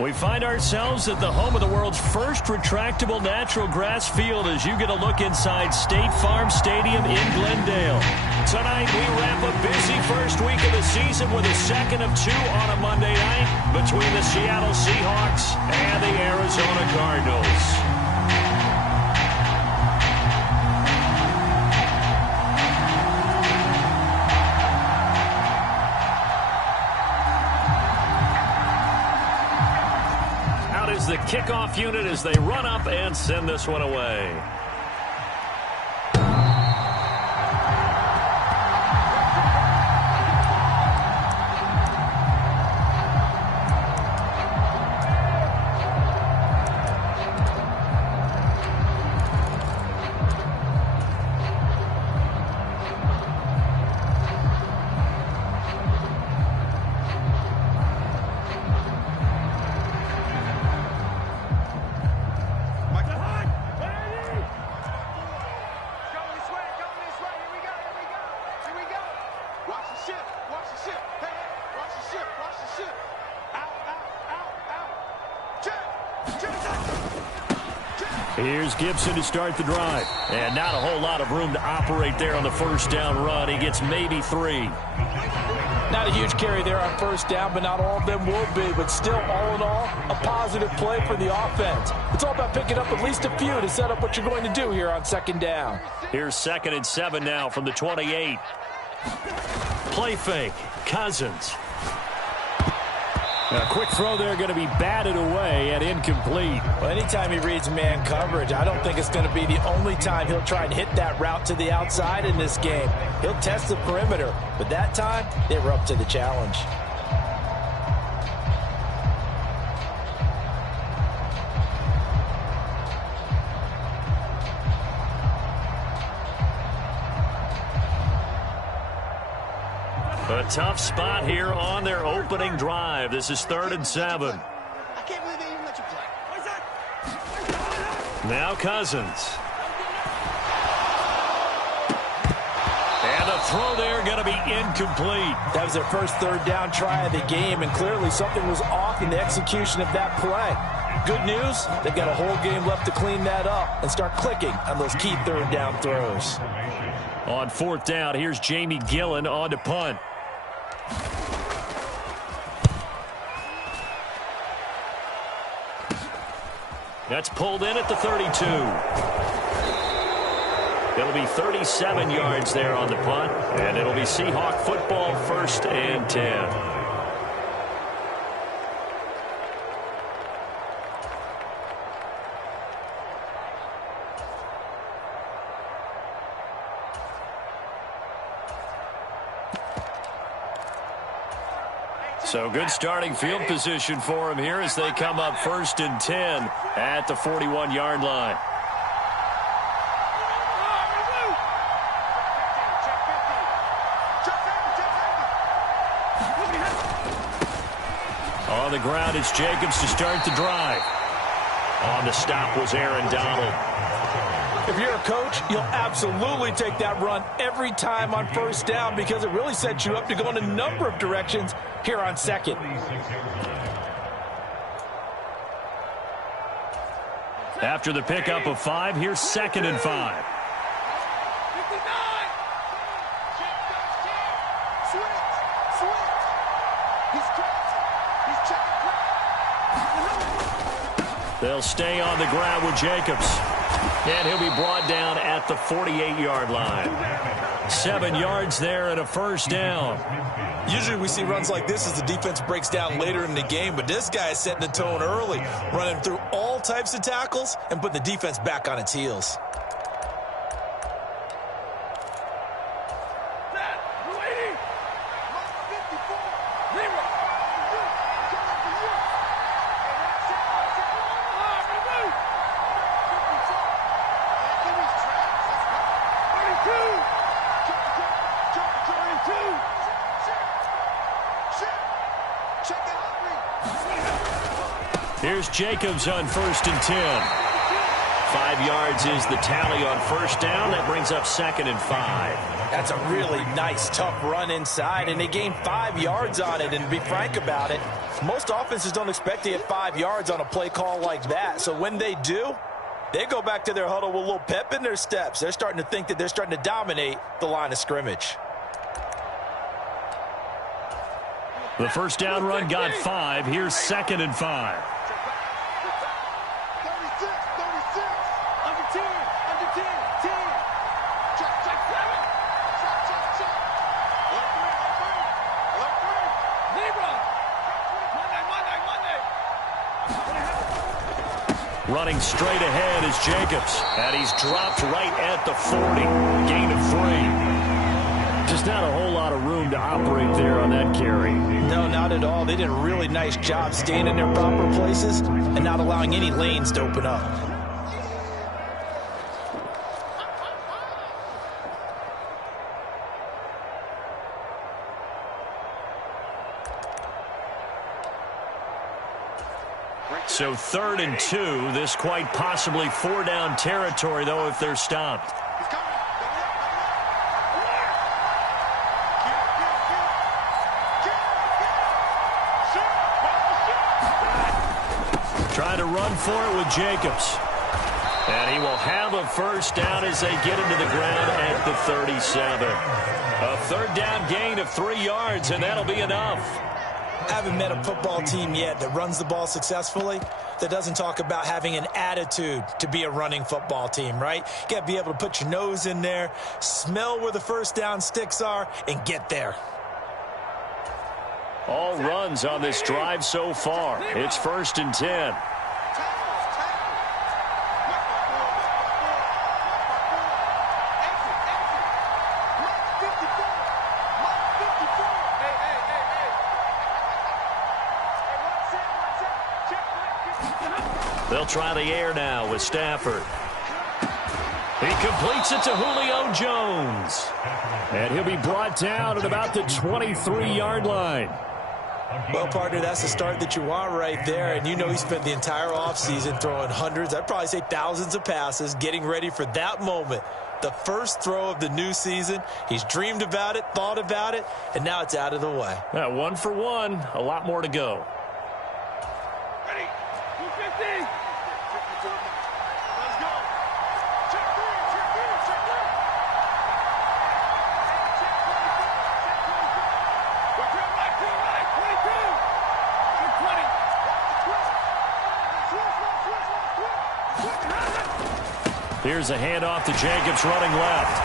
We find ourselves at the home of the world's first retractable natural grass field as you get a look inside State Farm Stadium in Glendale. Tonight, we wrap a busy first week of the season with a second of two on a Monday night between the Seattle Seahawks and the Arizona Cardinals. The kickoff unit as they run up and send this one away. Here's Gibson to start the drive. And not a whole lot of room to operate there on the first down run. He gets maybe 3. Not a huge carry there on first down, but not all of them will be. But still, all in all, a positive play for the offense. It's all about picking up at least a few to set up what you're going to do here on second down. Here's 2nd and 7 now from the 28. Play fake. Cousins. A quick throw there going to be batted away and incomplete. Well, anytime he reads man coverage, I don't think it's going to be the only time he'll try and hit that route to the outside in this game. He'll test the perimeter, but that time, they were up to the challenge. A tough spot here on their opening drive. This is 3rd and 7. I can't believe they even let you play. Now Cousins. And a throw there going to be incomplete. That was their first 3rd down try of the game, and clearly something was off in the execution of that play. Good news, they've got a whole game left to clean that up and start clicking on those key 3rd down throws. On 4th down, here's Jamie Gillen on to punt. That's pulled in at the 32. It'll be 37 yards there on the punt, and it'll be Seahawk football, 1st and 10. So good starting field position for him here as they come up 1st and 10 at the 41-yard line. On the ground, it's Jacobs to start the drive. On the stop was Aaron Donald. If you're a coach, you'll absolutely take that run every time on first down because it really sets you up to go in a number of directions here on 2nd. After the pickup of 5, here's 2nd and 5. They'll stay on the ground with Jacobs. And he'll be brought down at the 48-yard line. 7 yards there and a first down. Usually we see runs like this as the defense breaks down later in the game, but this guy is setting the tone early, running through all types of tackles and putting the defense back on its heels. Here's Jacobs on 1st and 10. 5 yards is the tally on first down. That brings up 2nd and 5. That's a really nice, tough run inside, and they gained 5 yards on it. And to be frank about it, most offenses don't expect to get 5 yards on a play call like that. So when they do, they go back to their huddle with a little pep in their steps. They're starting to think that they're starting to dominate the line of scrimmage. The first down run got 5. Here's 2nd and 5. Running straight ahead is Jacobs. And he's dropped right at the 40. Gain of 3. Just not a whole lot of room to operate there on that carry. No, not at all. They did a really nice job staying in their proper places and not allowing any lanes to open up. So 3rd and 2. This quite possibly 4-down territory, though, if they're stopped. Trying to run for it with Jacobs. And he will have a first down as they get into the ground at the 37. A 3rd down gain of 3 yards, and that'll be enough. I haven't met a football team yet that runs the ball successfully that doesn't talk about having an attitude to be a running football team, right? You got to be able to put your nose in there, smell where the first down sticks are, and get there. All runs on this drive so far. It's 1st and 10. They'll try the air now with Stafford. He completes it to Julio Jones. And he'll be brought down at about the 23-yard line. Well, partner, that's the start that you want right there. And you know he spent the entire offseason throwing hundreds, I'd probably say thousands of passes, getting ready for that moment. The first throw of the new season. He's dreamed about it, thought about it, and now it's out of the way. 1 for 1. A lot more to go. Ready? 250. Let's go. Check 3, check 3, check 3. Here's a handoff to Jacobs running left.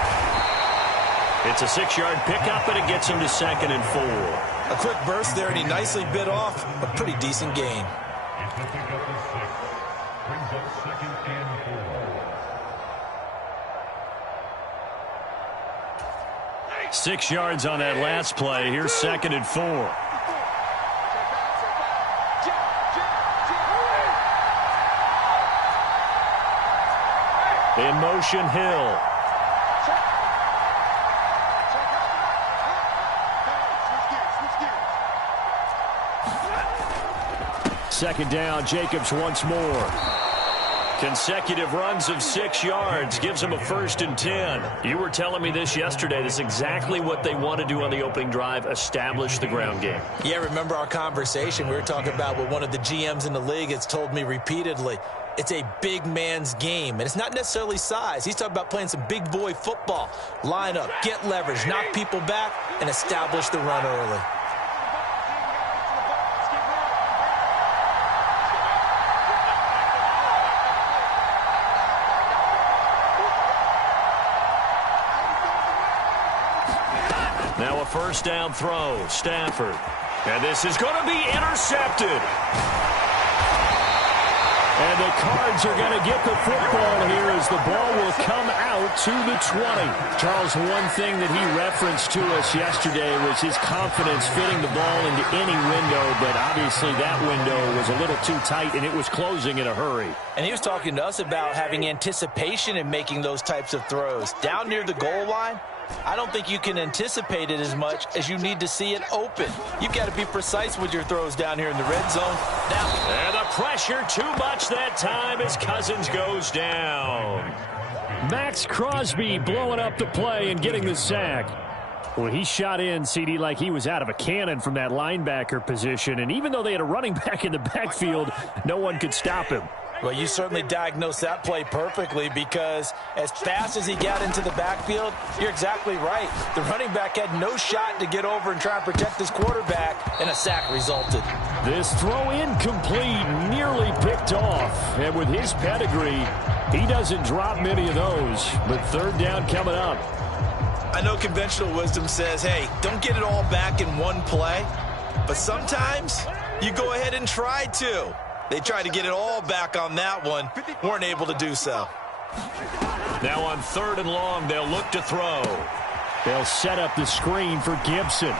It's a 6-yard pickup, and it gets him to 2nd and 4. A quick burst there, and he nicely bit off a pretty decent gain. 6 yards on that last play. Here's 2nd and 4. In motion, Hill. Second down, Jacobs once more. Consecutive runs of 6 yards gives him a 1st and 10. You were telling me this yesterday. This is exactly what they want to do on the opening drive, establish the ground game. Yeah, remember our conversation? We were talking about what one of the GMs in the league has told me repeatedly. It's a big man's game, and it's not necessarily size. He's talking about playing some big boy football. Line up, get leverage, knock people back, and establish the run early. Now a first down throw, Stafford. And this is going to be intercepted. And the Cards are going to get the football here as the ball will come out to the 20. Charles, one thing that he referenced to us yesterday was his confidence fitting the ball into any window, but obviously that window was a little too tight, and it was closing in a hurry. And he was talking to us about having anticipation in making those types of throws. Down near the goal line, I don't think you can anticipate it as much as you need to see it open. You've got to be precise with your throws down here in the red zone. Now, and the pressure too much that time as Cousins goes down. Max Crosby blowing up the play and getting the sack. Well, he shot in, CD, like he was out of a cannon from that linebacker position. And even though they had a running back in the backfield, no one could stop him. Well, you certainly diagnosed that play perfectly because as fast as he got into the backfield, you're exactly right. The running back had no shot to get over and try and protect his quarterback, and a sack resulted. This throw incomplete, nearly picked off. And with his pedigree, he doesn't drop many of those. But third down coming up. I know conventional wisdom says, hey, don't get it all back in one play. But sometimes you go ahead and try to. They tried to get it all back on that one. Weren't able to do so. Now on 3rd and long, they'll look to throw. They'll set up the screen for Gibson.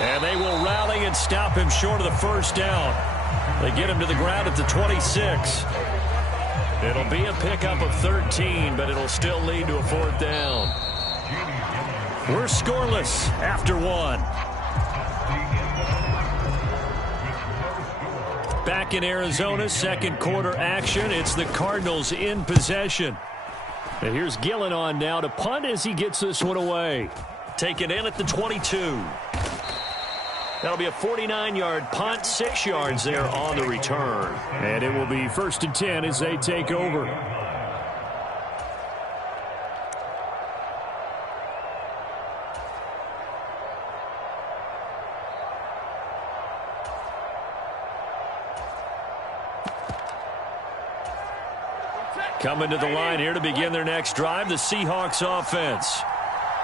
And they will rally and stop him short of the first down. They get him to the ground at the 26. It'll be a pickup of 13, but it'll still lead to a 4th down. We're scoreless after 1. Back in Arizona, second quarter action. It's the Cardinals in possession. And here's Gillen on now to punt as he gets this one away. Take it in at the 22. That'll be a 49-yard punt, 6 yards there on the return. And it will be 1st and 10 as they take over. Coming to the line here to begin their next drive, the Seahawks offense.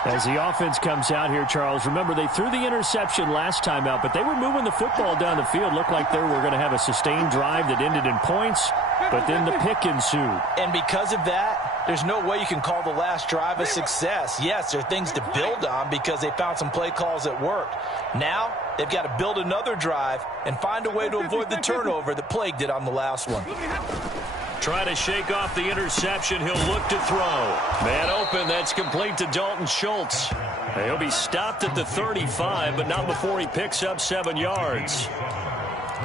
As the offense comes out here, Charles, remember they threw the interception last time out, but they were moving the football down the field. Looked like they were going to have a sustained drive that ended in points, but then the pick ensued. And because of that, there's no way you can call the last drive a success. Yes, there are things to build on because they found some play calls that worked. Now, they've got to build another drive and find a way to avoid the turnover that plagued it on the last one. Trying to shake off the interception. He'll look to throw. Man open. That's complete to Dalton Schultz. He'll be stopped at the 35, but not before he picks up 7 yards.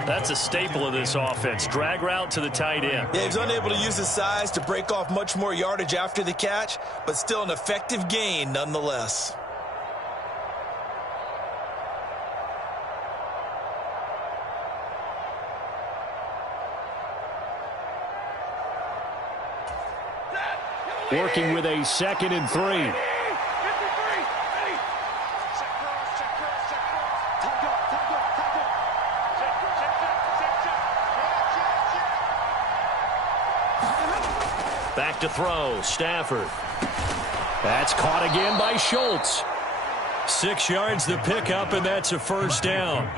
That's a staple of this offense. Drag route to the tight end. Yeah, he's unable to use his size to break off much more yardage after the catch, but still an effective gain nonetheless. Working with a 2nd and 3. Back to throw, Stafford. That's caught again by Schultz. 6 yards the pickup, and that's a 1st down.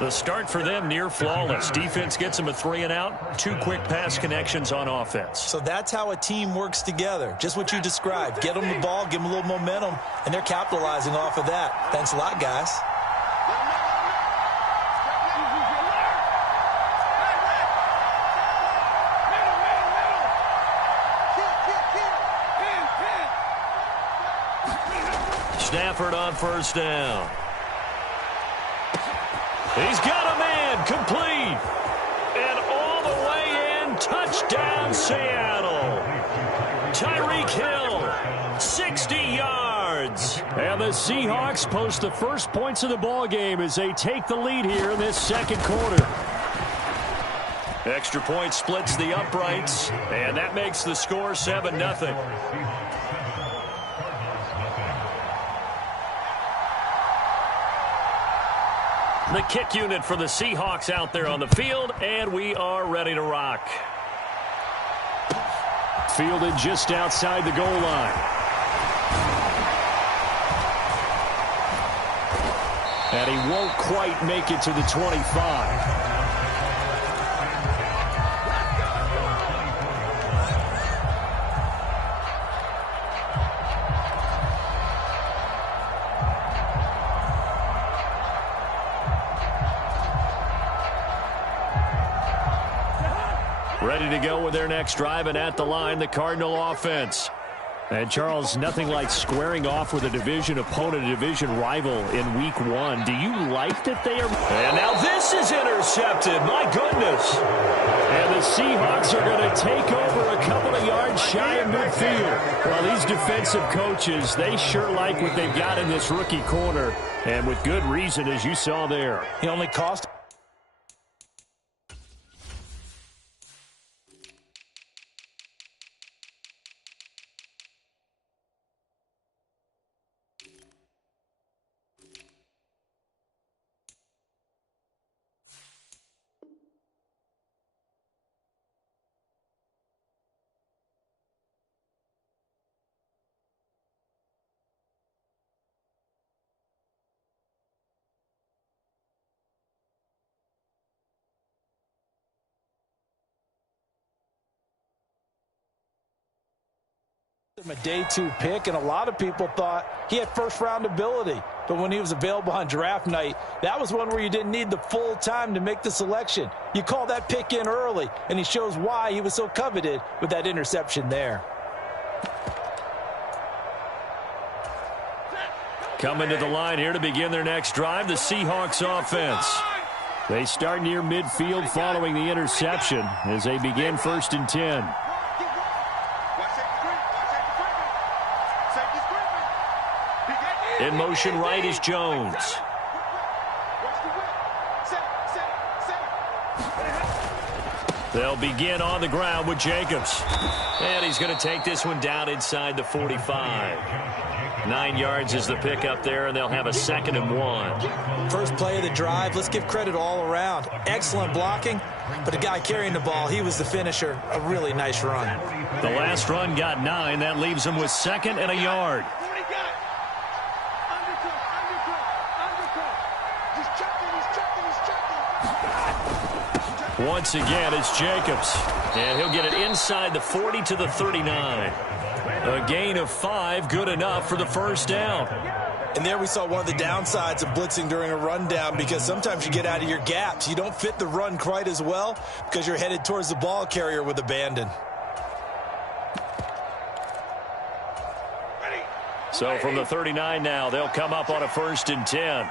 The start for them near flawless. Defense gets them a 3 and out. 2 quick pass connections on offense. So that's how a team works together. Just what you described. Get them the ball, give them a little momentum, and they're capitalizing off of that. Thanks a lot, guys. Stafford on 1st down. He's got a man, complete. And all the way in, touchdown Seattle. Tyreek Hill, 60 yards. And the Seahawks post the first points of the ball game as they take the lead here in this 2nd quarter. Extra point splits the uprights, and that makes the score 7-0. The kick unit for the Seahawks out there on the field, and we are ready to rock. Fielded just outside the goal line. And he won't quite make it to the 25. Ready to go with their next drive, and at the line, the Cardinal offense. And, Charles, nothing like squaring off with a division opponent, a division rival in Week 1. Do you like that they are... And now this is intercepted. My goodness. And the Seahawks are going to take over a couple of yards shy of midfield. Well, these defensive coaches, they sure like what they've got in this rookie corner. And with good reason, as you saw there. He only cost... a day 2 pick, and a lot of people thought he had first-round ability. But when he was available on draft night, that was one where you didn't need the full time to make the selection. You call that pick in early, and he shows why he was so coveted with that interception there. Coming to the line here to begin their next drive, the Seahawks offense. They start near midfield following the interception as they begin 1st and 10. In motion right is Jones. They'll begin on the ground with Jacobs. And he's going to take this one down inside the 45. 9 yards is the pickup there, and they'll have a 2nd and 1. First play of the drive, let's give credit all around. Excellent blocking, but the guy carrying the ball, he was the finisher. A really nice run. The last run got 9. That leaves him with 2nd and a yard. Once again, it's Jacobs. And he'll get it inside the 40 to the 39. A gain of 5, good enough for the first down. And there we saw one of the downsides of blitzing during a rundown, because sometimes you get out of your gaps. You don't fit the run quite as well because you're headed towards the ball carrier with abandon. So from the 39 now, they'll come up on a 1st and 10.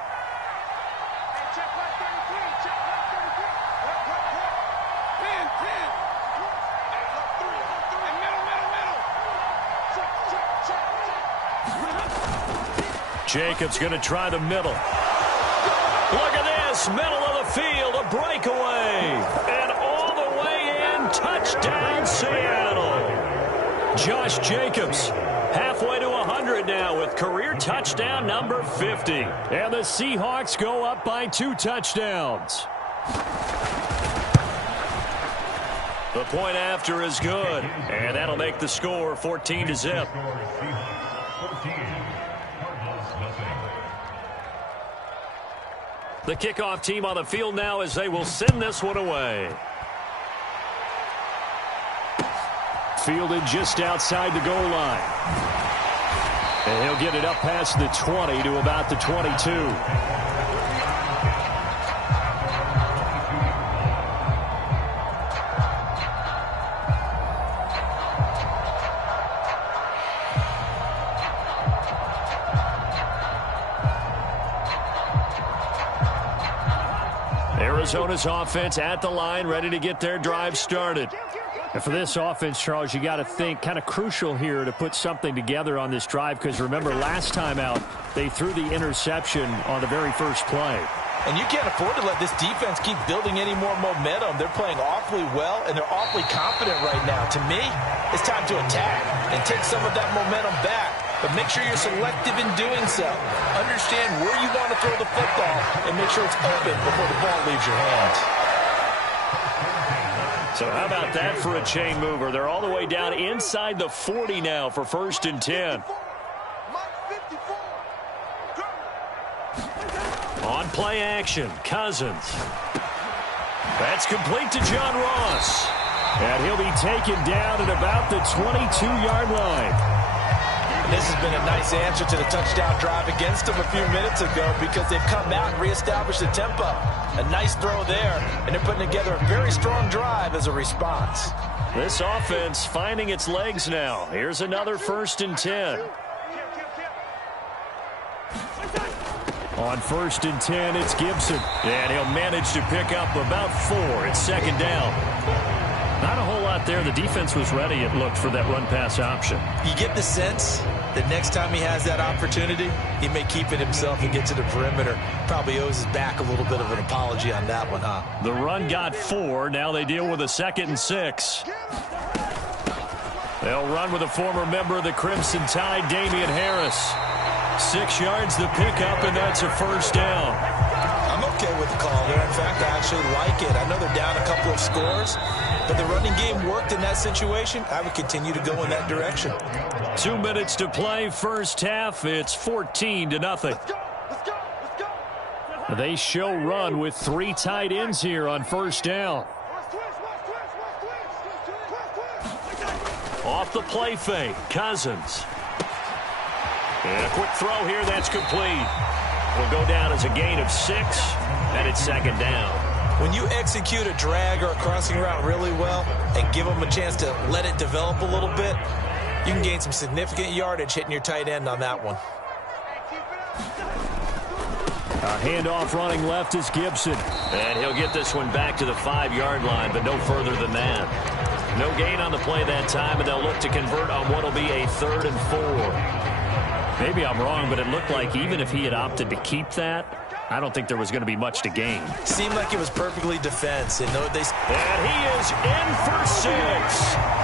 Jacobs going to try the middle. Look at this, middle of the field, a breakaway. And all the way in, touchdown Seattle. Josh Jacobs, halfway to 100 now with career touchdown number 50. And the Seahawks go up by 2 touchdowns. The point after is good. And that'll make the score 14-0. The kickoff team on the field now as they will send this one away. Fielded just outside the goal line. And he'll get it up past the 20 to about the 22. Arizona's offense at the line, ready to get their drive started. And for this offense, Charles, you got to think kind of crucial here to put something together on this drive, because remember last time out they threw the interception on the very first play. And you can't afford to let this defense keep building any more momentum. They're playing awfully well, and they're awfully confident right now. To me, it's time to attack and take some of that momentum back. But make sure you're selective in doing so. Understand where you want to throw the football and make sure it's open before the ball leaves your hands. So how about that for a chain mover? They're all the way down inside the 40 now for 1st and 10. On play action, Cousins. That's complete to John Ross. And he'll be taken down at about the 22-yard line. And this has been a nice answer to the touchdown drive against them a few minutes ago because they've come out and reestablished the tempo. A nice throw there, and they're putting together a very strong drive as a response. This offense finding its legs now. Here's another 1st and 10. On 1st and 10, it's Gibson. And he'll manage to pick up about 4. It's 2nd down. Not a whole lot there. The defense was ready, it looked, for that run-pass option. You get the sense that next time he has that opportunity, he may keep it himself and get to the perimeter. Probably owes his back a little bit of an apology on that one, huh? The run got 4. Now they deal with a 2nd and 6. They'll run with a former member of the Crimson Tide, Damian Harris. 6 yards the pickup, and that's a 1st down. I'm okay with the call there. In fact, I actually like it. I know they're down a couple of scores, but the running game worked in that situation. I would continue to go in that direction. 2 minutes to play, first half. It's 14-0. They show run with 3 tight ends here on 1st down. Off the play fake, Cousins. And a quick throw here, that's complete. Will go down as a gain of 6, and it's 2nd down. When you execute a drag or a crossing route really well and give them a chance to let it develop a little bit, you can gain some significant yardage hitting your tight end on that one. A handoff running left is Gibson. And he'll get this one back to the 5-yard line, but no further than that. No gain on the play that time, and they'll look to convert on what will be a 3rd and 4. Maybe I'm wrong, but it looked like even if he had opted to keep that, I don't think there was going to be much to gain. Seemed like it was perfectly defensive. And he is in for 6.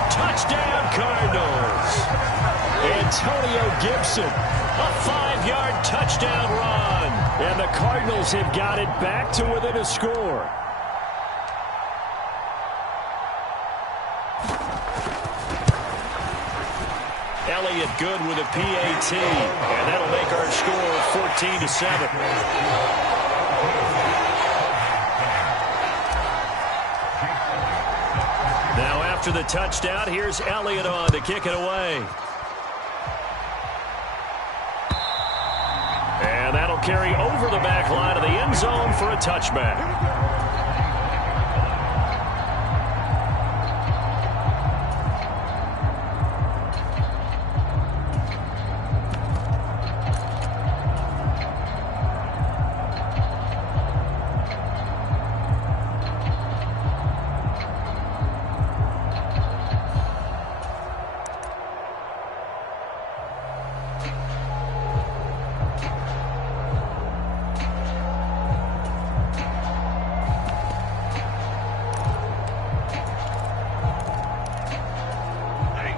Touchdown, Cardinals. Antonio Gibson, a 5-yard touchdown run. And the Cardinals have got it back to within a score. Elliott good with a PAT, and that'll make our score 14-7. Now after the touchdown, here's Elliott on to kick it away. And that'll carry over the back line of the end zone for a touchback.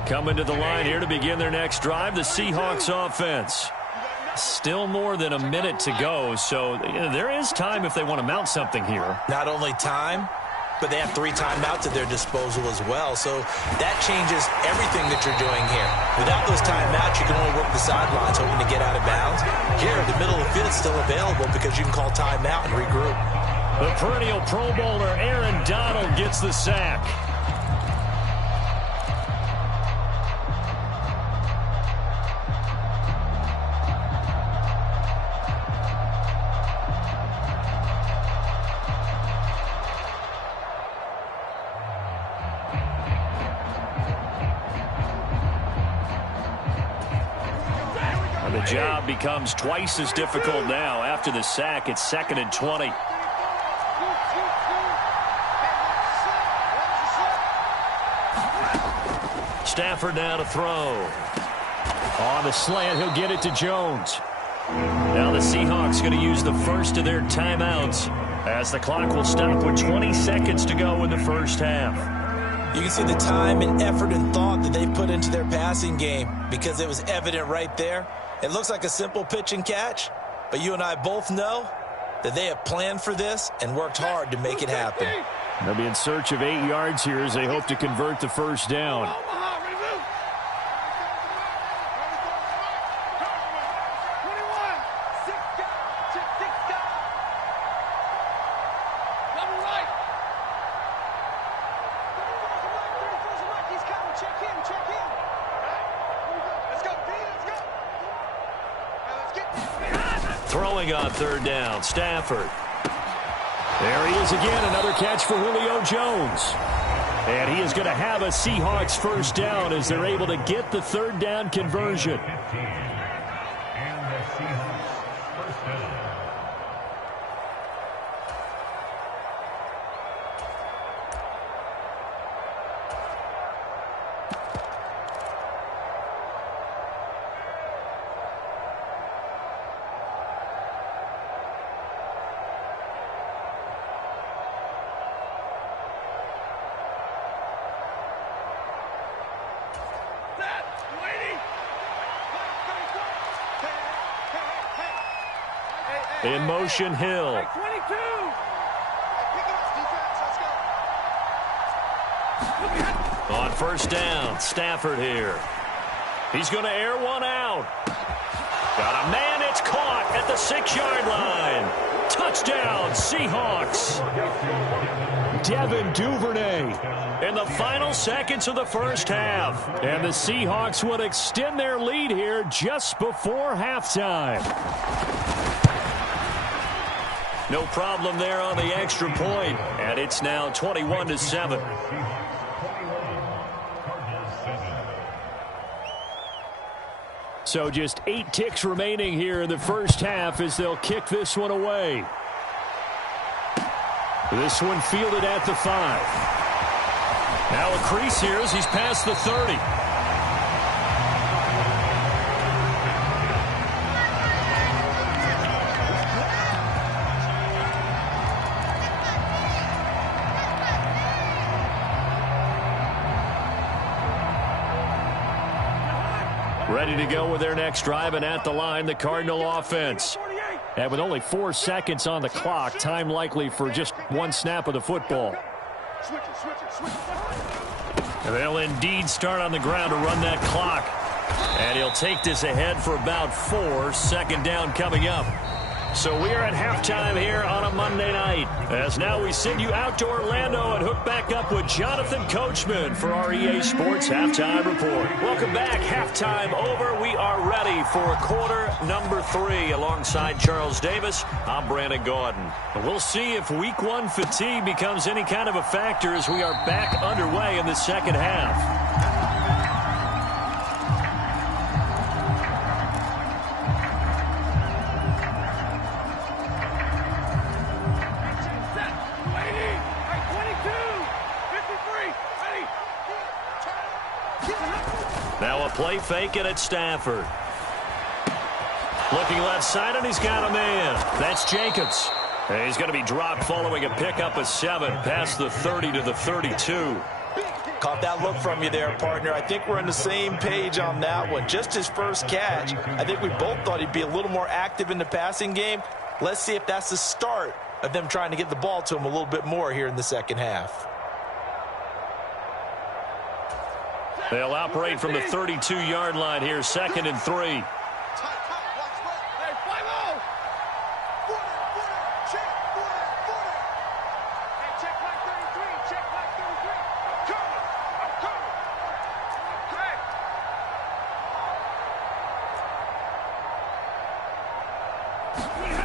Coming to the line here to begin their next drive, the Seahawks offense. Still more than a minute to go, so there is time if they want to mount something here. Not only time, but they have 3 timeouts at their disposal as well, so that changes everything that you're doing here. Without those timeouts, you can only work the sidelines hoping to get out of bounds. Here, the middle of the field is still available because you can call timeout and regroup. The perennial Pro Bowler Aaron Donald gets the sack. The job becomes twice as difficult now. After the sack, it's 2nd and 20. Stafford now to throw. On the slant, he'll get it to Jones. Now the Seahawks going to use the first of their timeouts as the clock will stop with 20 seconds to go in the first half. You can see the time and effort and thought that they put into their passing game because it was evident right there. It looks like a simple pitch and catch, but you and I both know that they have planned for this and worked hard to make it happen. They'll be in search of 8 yards here as they hope to convert the first down. Throwing on third down, Stafford. There he is again, another catch for Julio Jones. And he is going to have a Seahawks first down as they're able to get the third down conversion. In motion, Hill. On first down, Stafford here. He's going to air one out. Got a man, it's caught at the 6-yard line. Touchdown, Seahawks. Devin Duvernay in the final seconds of the first half. And the Seahawks would extend their lead here just before halftime. No problem there on the extra point, and it's now 21-7. So just 8 ticks remaining here in the first half as they'll kick this one away. This one fielded at the 5. Now a crease here as he's past the 30. Ready to go with their next drive, and at the line, the Cardinal offense. And with only 4 seconds on the clock, time likely for just one snap of the football. And they'll indeed start on the ground to run that clock. And he'll take this ahead for about 4. Second down coming up. So we are at halftime here on a Monday night. As now we send you out to Orlando and hook back up with Jonathan Coachman for our EA Sports Halftime Report. Welcome back. Halftime over. We are ready for quarter number 3. Alongside Charles Davis, I'm Brandon Gaudin. We'll see if week 1 fatigue becomes any kind of a factor as we are back underway in the second half. Now a play fake and it's Stafford. Looking left side and he's got a man. That's Jacobs. And he's going to be dropped following a pickup of 7 past the 30 to the 32. Caught that look from you there, partner. I think we're on the same page on that one. Just his first catch. I think we both thought he'd be a little more active in the passing game. Let's see if that's the start of them trying to get the ball to him a little bit more here in the second half. They'll operate from the 32-yard line here, 2nd and 3.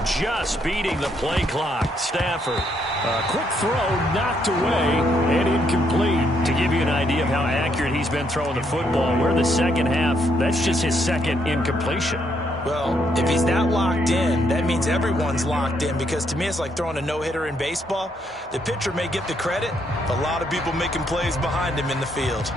Just beating the play clock. Stafford. A quick throw knocked away and incomplete. To give you an idea of how accurate he's been throwing the football, we're in the second half. That's just his 2nd incompletion. Well, if he's that locked in, that means everyone's locked in, because to me it's like throwing a no-hitter in baseball. The pitcher may get the credit, but a lot of people making plays behind him in the field.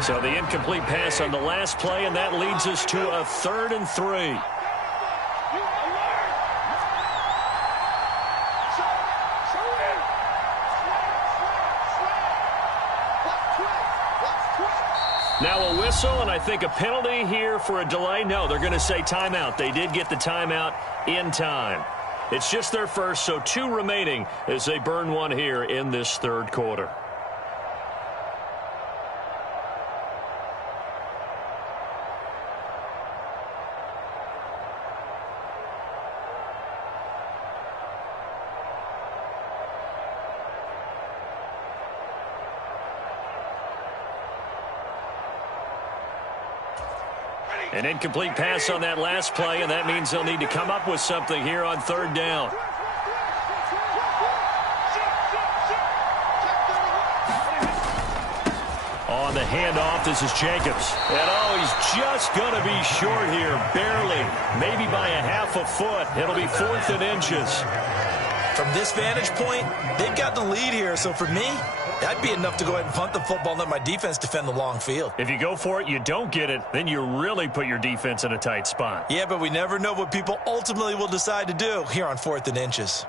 So the incomplete pass on the last play, and that leads us to a 3rd and 3. Now a whistle, and I think a penalty here for a delay. No, they're going to say timeout. They did get the timeout in time. It's just their first, so 2 remaining as they burn one here in this 3rd quarter. An incomplete pass on that last play, and that means they'll need to come up with something here on third down. On the handoff, this is Jacobs. And he's just going to be short here, barely, maybe by a half a foot. It'll be 4th and inches. From this vantage point, they've got the lead here, so for me, that'd be enough to go ahead and punt the football and let my defense defend the long field. If you go for it, you don't get it, then you really put your defense in a tight spot. Yeah, but we never know what people ultimately will decide to do here on 4th and inches.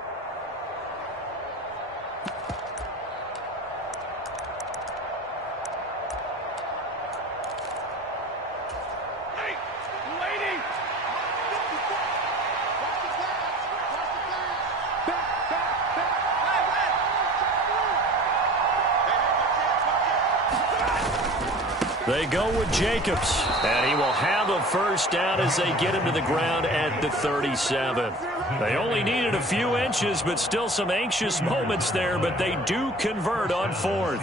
They go with Jacobs, and he will have a first down as they get him to the ground at the 37. They only needed a few inches, but still some anxious moments there, but they do convert on 4th.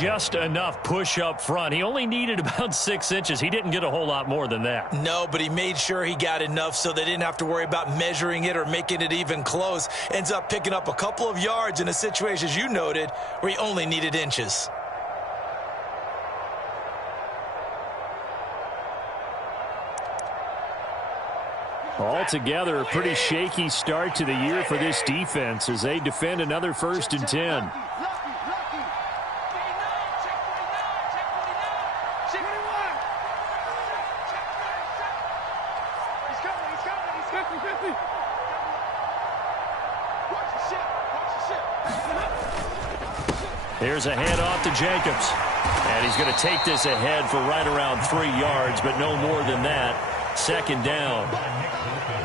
Just enough push up front. He only needed about 6 inches. He didn't get a whole lot more than that. No, but he made sure he got enough so they didn't have to worry about measuring it or making it even close. Ends up picking up a couple of yards in a situation, as you noted, where he only needed inches. Altogether, a pretty shaky start to the year for this defense as they defend another 1st and 10. Here's a handoff to Jacobs. And he's going to take this ahead for right around 3 yards, but no more than that. 2nd down.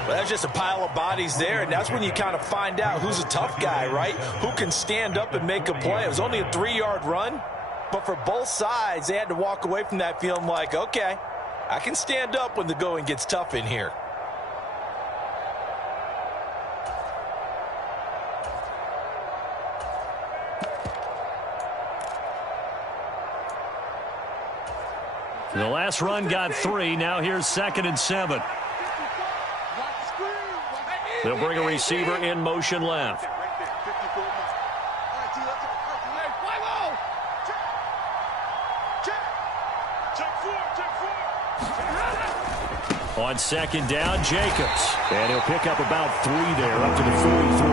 Well, that's just a pile of bodies there, and that's when you kind of find out who's a tough guy, right? Who can stand up and make a play. It was only a 3-yard run, but for both sides, they had to walk away from that feeling like, okay, I can stand up when the going gets tough in here. The last run got 3. Now here's 2nd and 7. They'll bring a receiver in motion left. On 2nd down, Jacobs. And he'll pick up about 3 there, up to the 43.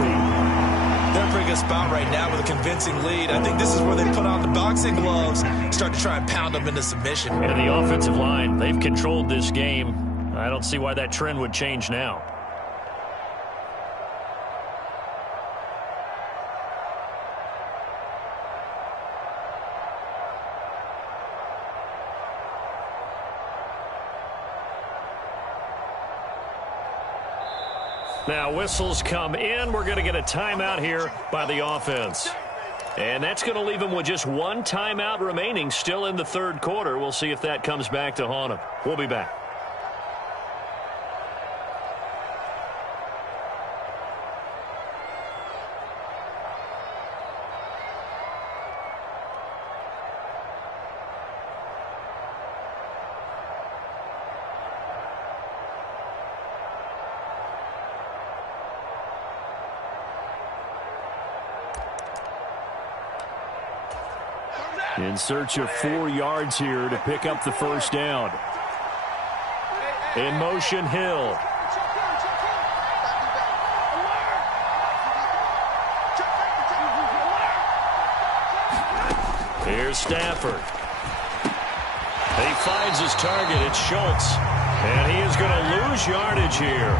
They're in a pretty good spot right now with a convincing lead. I think this is where they put on the boxing gloves, start to try and pound them into submission. And the offensive line, they've controlled this game. I don't see why that trend would change now. Now whistles come in. We're going to get a timeout here by the offense. And that's going to leave them with just 1 timeout remaining still in the 3rd quarter. We'll see if that comes back to haunt them. We'll be back. In search of 4 yards here to pick up the first down. In motion, Hill. Here's Stafford. He finds his target. It's Schultz. And he is going to lose yardage here.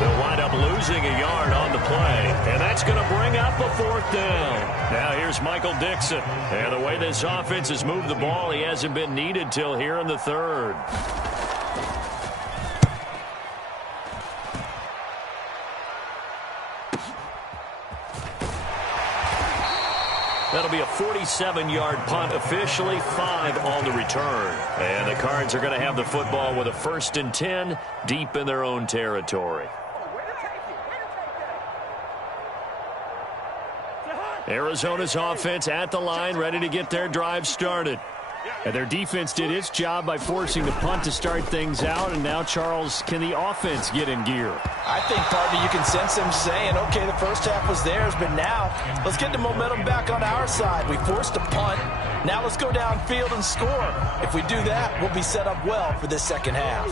They'll wind up losing a yard on the play. And that's going to bring up a 4th down. Now here's Michael Dixon. And the way this offense has moved the ball, he hasn't been needed till here in the 3rd. That'll be a 47-yard punt, officially 5 on the return. And the Cards are going to have the football with a 1st and 10 deep in their own territory. Arizona's offense at the line, ready to get their drive started. And their defense did its job by forcing the punt to start things out. And now, Charles, can the offense get in gear? I think, partner, you can sense them saying, okay, the first half was theirs, but now let's get the momentum back on our side. We forced a punt. Now let's go downfield and score. If we do that, we'll be set up well for this second half.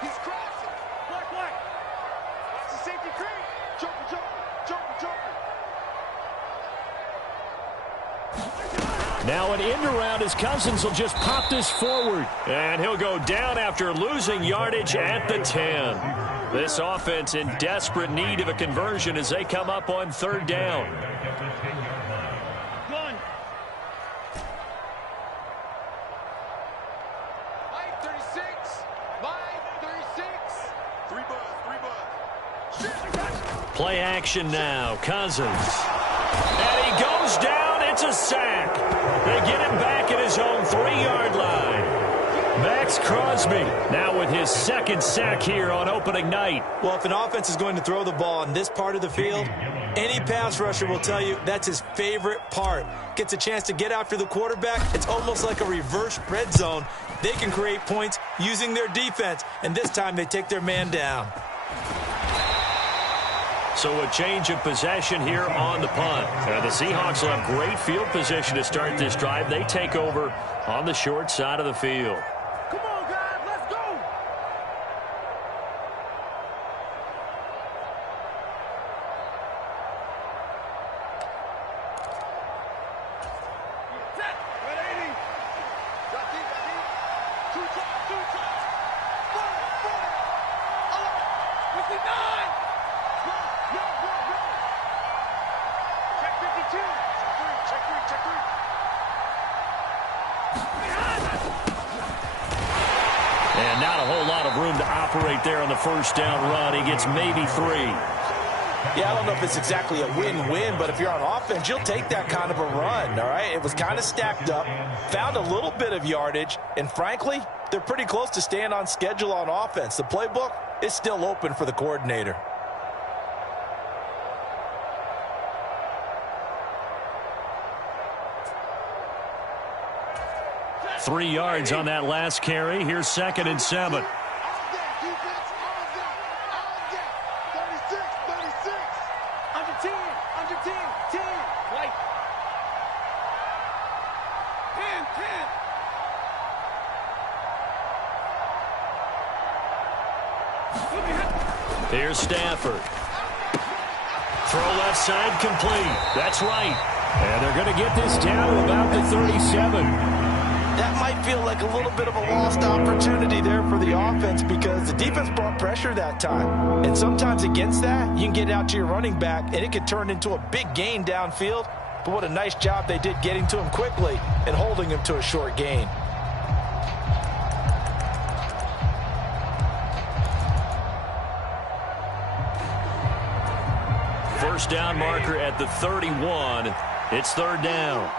He's crossing. Black. Watch the safety creep. Joker. Now an end around as Cousins will just pop this forward. And he'll go down after losing yardage at the 10. This offense in desperate need of a conversion as they come up on third down. One. 536. 536. Three buzz. Play action now. Cousins. And he goes down. It's a sack. They get him back at his own 3-yard line. Max Crosby now with his second sack here on opening night. Well, if an offense is going to throw the ball on this part of the field, any pass rusher will tell you that's his favorite part. Gets a chance to get after the quarterback. It's almost like a reverse red zone. They can create points using their defense, and this time they take their man down. So a change of possession here on the punt. The Seahawks will have great field position to start this drive. They take over on the short side of the field. Come on, guys. Let's go. Set. 180. Got deep. Two times. 59. Check 52. Check three. And not a whole lot of room to operate there on the first down run. He gets maybe 3. Yeah, I don't know if it's exactly a win-win, but if you're on offense, you'll take that kind of a run, all right? It was kind of stacked up, found a little bit of yardage, and frankly, they're pretty close to staying on schedule on offense. The playbook is still open for the coordinator. Three yards on that last carry. Here's 2nd and 7. On deck, defense. On deck. 36. Under 10. 10. White. 10. Here's Stafford. Throw left side complete. That's right. And they're going to get this down to about the 37. That might feel like a little bit of a lost opportunity there for the offense because the defense brought pressure that time. And sometimes against that, you can get out to your running back, and it could turn into a big gain downfield. But what a nice job they did getting to him quickly and holding him to a short gain. First down marker at the 31. It's third down.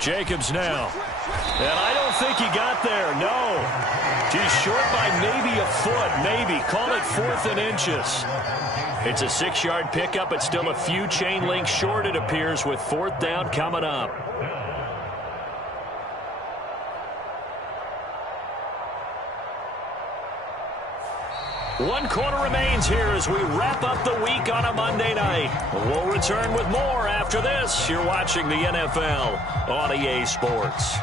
Jacobs now. And I don't think he got there. No. He's short by maybe a foot. Maybe. Call it 4th and inches. It's a 6-yard pickup, but still a few chain links short, it appears, with 4th down coming up. One quarter remains here as we wrap up the week on a Monday night. We'll return with more after this. You're watching the NFL on EA Sports.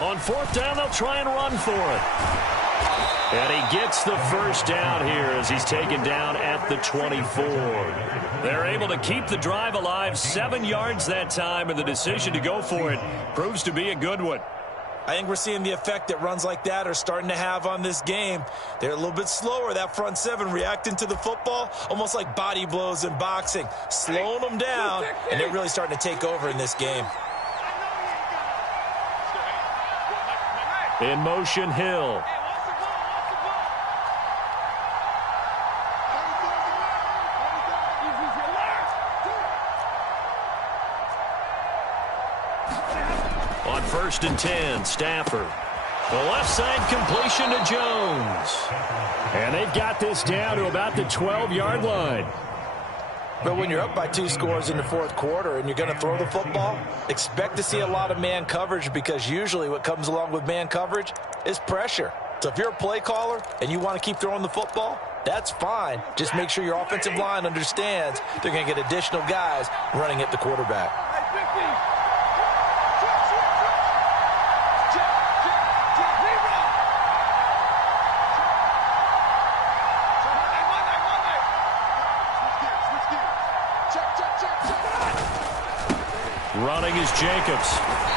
On 4th down, they'll try and run for it. And he gets the first down here as he's taken down at the 24. They're able to keep the drive alive, 7 yards that time, and the decision to go for it proves to be a good one. I think we're seeing the effect that runs like that are starting to have on this game. They're a little bit slower, that front seven, reacting to the football, almost like body blows in boxing, slowing them down, and they're really starting to take over in this game. In motion, Hill. On 1st and 10, Stafford. The left side completion to Jones. And they've got this down to about the 12-yard line. But when you're up by 2 scores in the 4th quarter and you're going to throw the football, expect to see a lot of man coverage, because usually what comes along with man coverage is pressure. So if you're a play caller and you want to keep throwing the football, that's fine. Just make sure your offensive line understands they're going to get additional guys running at the quarterback. Running is Jacobs.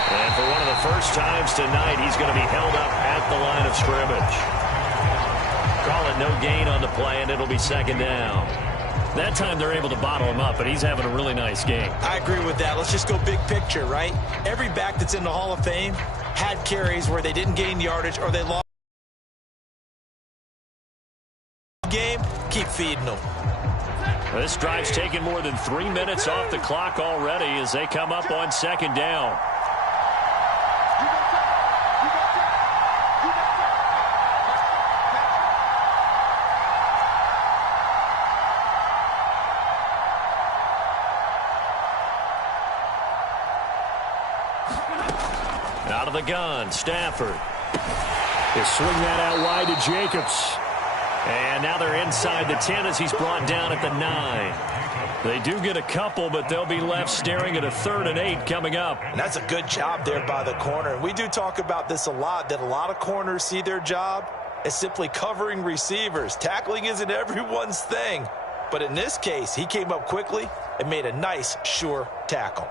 And for one of the first times tonight, he's going to be held up at the line of scrimmage. Call it no gain on the play, and it'll be 2nd down. That time they're able to bottle him up, but he's having a really nice game. I agree with that. Let's just go big picture, right? Every back that's in the Hall of Fame had carries where they didn't gain yardage or they lost the game. Keep feeding them. This drive's taken more than 3 minutes off the clock already as they come up on 2nd down. Out of the gun, Stafford. They swing that out wide to Jacobs. And now they're inside the 10 as he's brought down at the 9. They do get a couple, but they'll be left staring at a 3rd and 8 coming up. And that's a good job there by the corner. And we do talk about this a lot, that a lot of corners see their job as simply covering receivers. Tackling isn't everyone's thing. But in this case, he came up quickly and made a nice, sure tackle.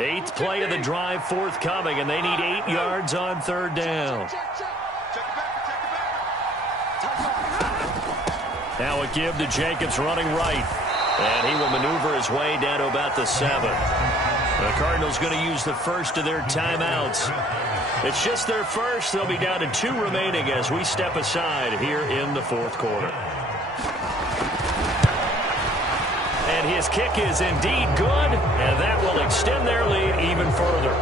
Eighth play of the drive forthcoming, and they need 8 yards on 3rd down. Now a give to Jacobs running right. And he will maneuver his way down to about the 7. The Cardinals going to use the first of their timeouts. It's just their first. They'll be down to 2 remaining as we step aside here in the 4th quarter. And his kick is indeed good, and that will extend their lead even further.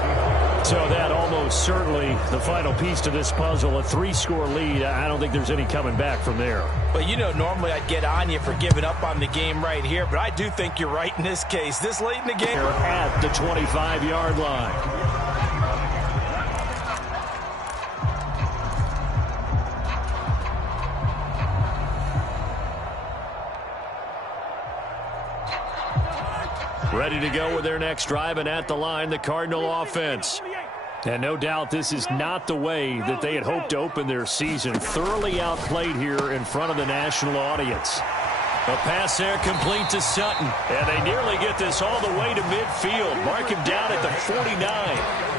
So that almost certainly the final piece to this puzzle, a 3-score lead. I don't think there's any coming back from there. But, you know, normally I'd get on you for giving up on the game right here, but I do think you're right in this case. This late in the game. They're at the 25-yard line. Ready to go with their next drive, and at the line, the Cardinal offense. And no doubt this is not the way that they had hoped to open their season. Thoroughly outplayed here in front of the national audience. A pass there complete to Sutton. And they nearly get this all the way to midfield. Mark him down at the 49.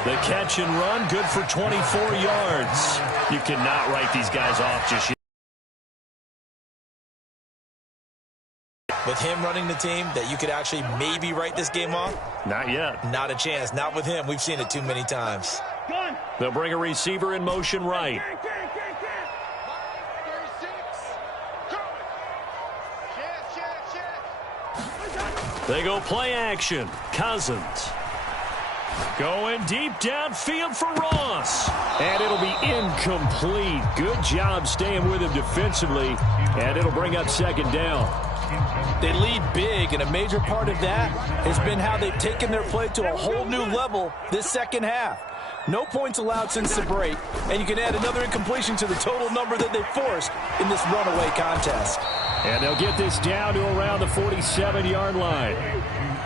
The catch and run, good for 24 yards. You cannot write these guys off just yet. With him running the team, that you could actually maybe write this game off? Not yet. Not a chance. Not with him. We've seen it too many times. They'll bring a receiver in motion right. They go play action. Cousins. Going deep downfield for Ross. And it'll be incomplete. Good job staying with him defensively. And it'll bring up 2nd down. They lead big, and a major part of that has been how they've taken their play to a whole new level this second half. No points allowed since the break, and you can add another incompletion to the total number that they forced in this runaway contest. And they'll get this down to around the 47-yard line.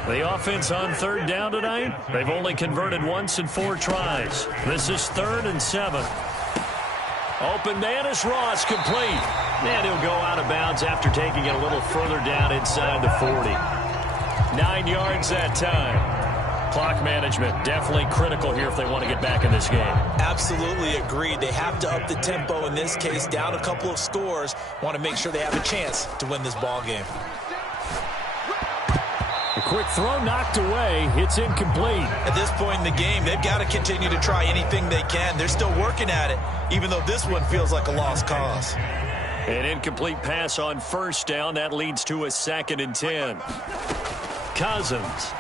The offense on third down tonight, they've only converted once in 4 tries. This is 3rd and 7. Open man is Ross, complete. And he'll go out of bounds after taking it a little further down inside the 40. 9 yards that time. Clock management, definitely critical here if they want to get back in this game. Absolutely agreed. They have to up the tempo in this case, down a couple of scores. Want to make sure they have a chance to win this ball game. A quick throw knocked away. It's incomplete. At this point in the game, they've got to continue to try anything they can. They're still working at it, even though this one feels like a lost cause. An incomplete pass on first down. That leads to a 2nd and 10. Cousins.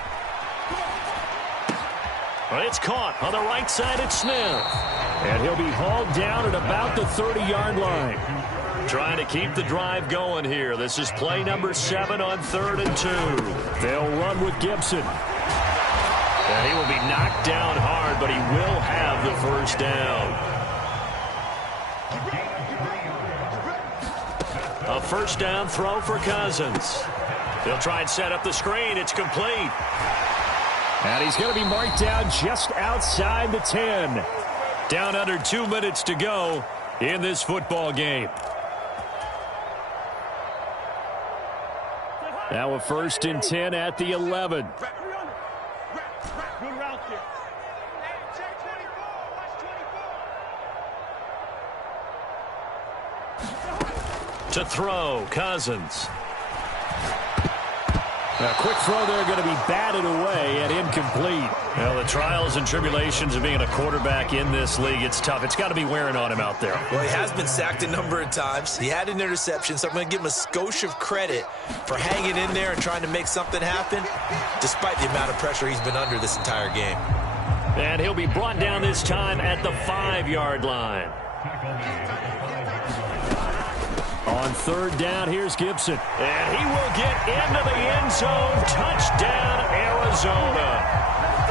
It's caught on the right side at Smith. And he'll be hauled down at about the 30-yard line. Trying to keep the drive going here. This is play number 7 on 3rd and 2. They'll run with Gibson. And he will be knocked down hard, but he will have the first down. A first down throw for Cousins. They'll try and set up the screen. It's complete. And he's going to be marked down just outside the 10. Down under 2 minutes to go in this football game. Now a 1st and 10 at the 11. To throw, Cousins. A quick throw there, going to be batted away and incomplete. Well, the trials and tribulations of being a quarterback in this league, it's tough. It's got to be wearing on him out there. Well, he has been sacked a number of times. He had an interception, so I'm going to give him a skosh of credit for hanging in there and trying to make something happen, despite the amount of pressure he's been under this entire game. And he'll be brought down this time at the 5-yard line. On 3rd down, here's Gibson. And he will get into the end zone. Touchdown, Arizona.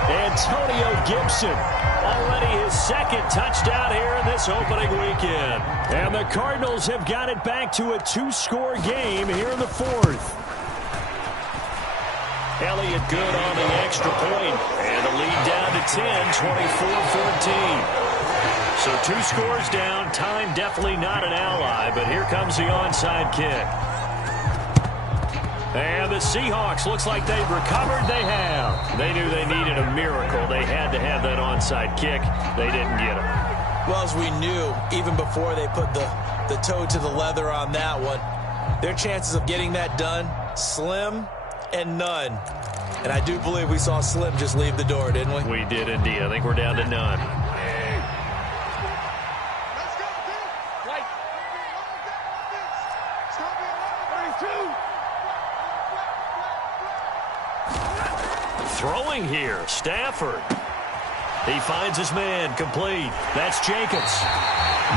Antonio Gibson, already his 2nd touchdown here in this opening weekend. And the Cardinals have got it back to a 2-score game here in the 4th. Elliott good on the extra point. And the lead down to 10, 24-14. So 2 scores down. Time definitely not an ally, but here comes the onside kick. And the Seahawks, looks like they've recovered. They have. They knew they needed a miracle. They had to have that onside kick. They didn't get it. Well, as we knew, even before they put the toe to the leather on that one, their chances of getting that done, slim and none. And I do believe we saw Slim just leave the door, didn't we? We did indeed. I think we're down to none. Throwing here, Stafford. He finds his man, complete. That's Jacobs.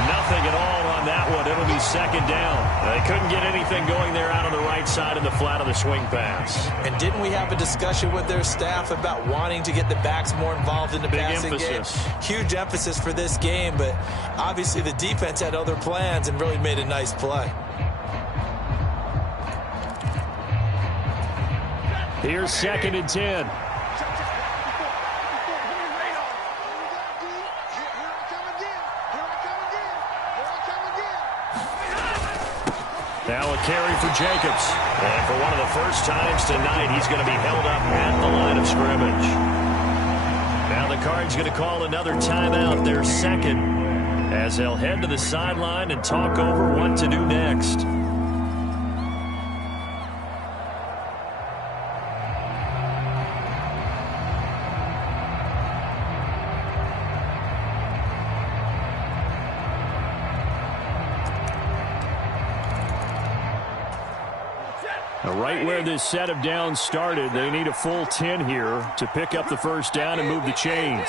Nothing at all on that one. It'll be 2nd down. They couldn't get anything going there out on the right side in the flat of the swing pass. And didn't we have a discussion with their staff about wanting to get the backs more involved in the passing game? Huge emphasis for this game, but obviously the defense had other plans and really made a nice play. Here's 2nd and 10. Now a carry for Jacobs. And for one of the first times tonight, he's going to be held up at the line of scrimmage. Now the Cards going to call another timeout, their 2nd, as they'll head to the sideline and talk over what to do next. Right where this set of downs started, they need a full 10 here to pick up the first down and move the chains.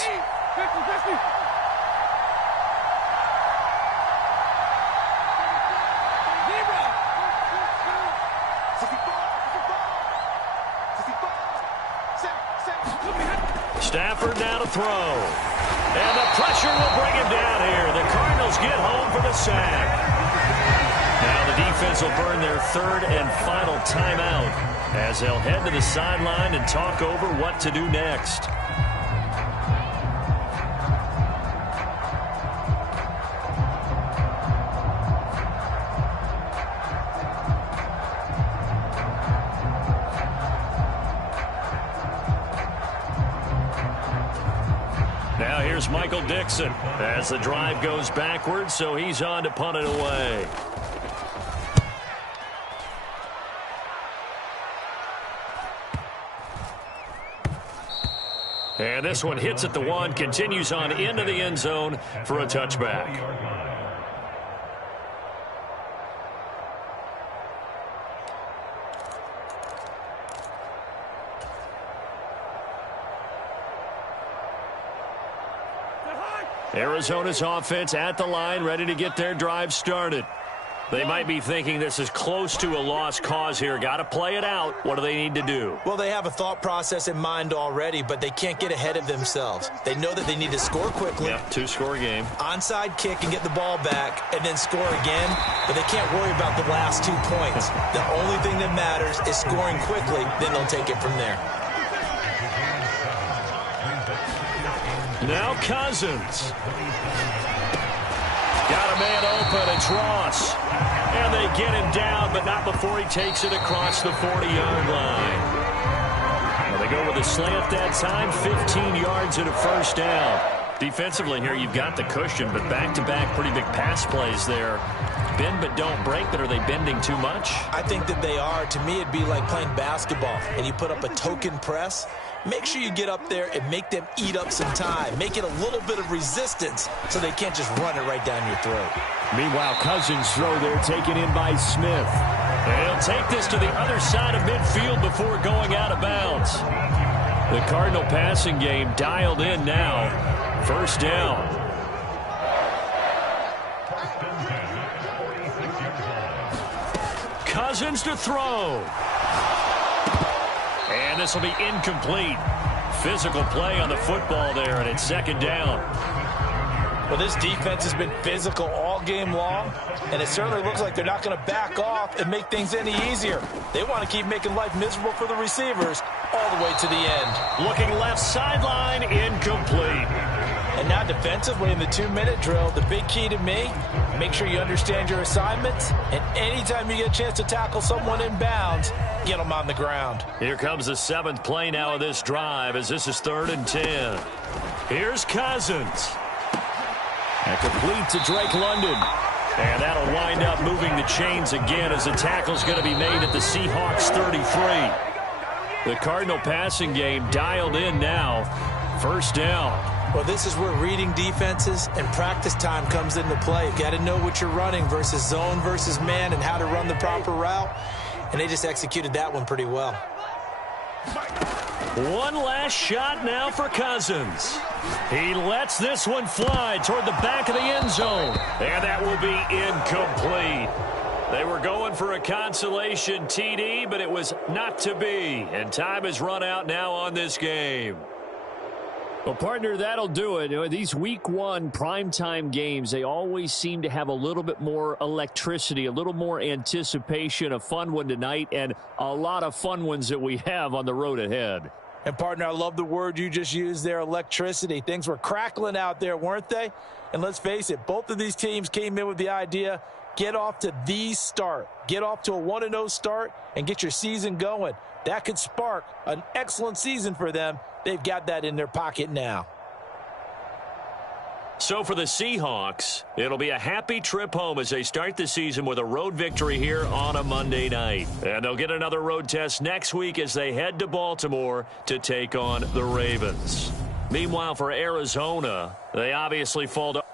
Stafford now to throw. And the pressure will bring him down here. The Cardinals get home for the sack. Now the defense will burn their third and final timeout as they'll head to the sideline and talk over what to do next. Now here's Michael Dixon as the drive goes backwards, so he's on to punt it away. And this one hits at the one, continues on into the end zone for a touchback. Arizona's offense at the line, ready to get their drive started. They might be thinking this is close to a lost cause here. Got to play it out. What do they need to do? Well, they have a thought process in mind already, but they can't get ahead of themselves. They know that they need to score quickly. Yep, two-score game. Onside kick and get the ball back and then score again, but they can't worry about the last 2 points. The only thing that matters is scoring quickly, then they'll take it from there. Now Cousins. Got a man open. It's Ross. And they get him down, but not before he takes it across the 40-yard line. Well, they go with a slant that time, 15 yards and a first down. Defensively here, you've got the cushion, but back-to-back pretty big pass plays there. Bend but don't break, but are they bending too much? I think that they are. To me, it'd be like playing basketball, and you put up a token press. Make sure you get up there and make them eat up some time. Make it a little bit of resistance so they can't just run it right down your throat. Meanwhile, Cousins' throw there taken in by Smith. And he'll take this to the other side of midfield before going out of bounds. The Cardinal passing game dialed in now. First down. Cousins to throw. And this will be incomplete. Physical play on the football there, and it's second down. Well, this defense has been physical all game long, and it certainly looks like they're not going to back off and make things any easier. They want to keep making life miserable for the receivers all the way to the end. Looking left sideline, incomplete. And now defensively in the 2-minute drill, the big key to me, make sure you understand your assignments, and anytime you get a chance to tackle someone in bounds, get them on the ground. Here comes the 7th play now of this drive as this is 3rd and 10. Here's Cousins. And complete to Drake London. And that'll wind up moving the chains again as the tackle's going to be made at the Seahawks 33. The Cardinal passing game dialed in now. First down. Well, this is where reading defenses and practice time comes into play. You've got to know what you're running versus zone versus man and how to run the proper route. And they just executed that one pretty well. One last shot now for Cousins. He lets this one fly toward the back of the end zone. And that will be incomplete. They were going for a consolation TD, but it was not to be. And time has run out now on this game. Well, partner, that'll do it. These week one primetime games, they always seem to have a little bit more electricity, a little more anticipation. A fun one tonight, and a lot of fun ones that we have on the road ahead. And, partner, I love the word you just used there, electricity. Things were crackling out there, weren't they? And let's face it, both of these teams came in with the idea, get off to the start. Get off to a 1-0 start and get your season going. That could spark an excellent season for them. They've got that in their pocket now. So for the Seahawks, it'll be a happy trip home as they start the season with a road victory here on a Monday night. And they'll get another road test next week as they head to Baltimore to take on the Ravens. Meanwhile, for Arizona, they obviously fall to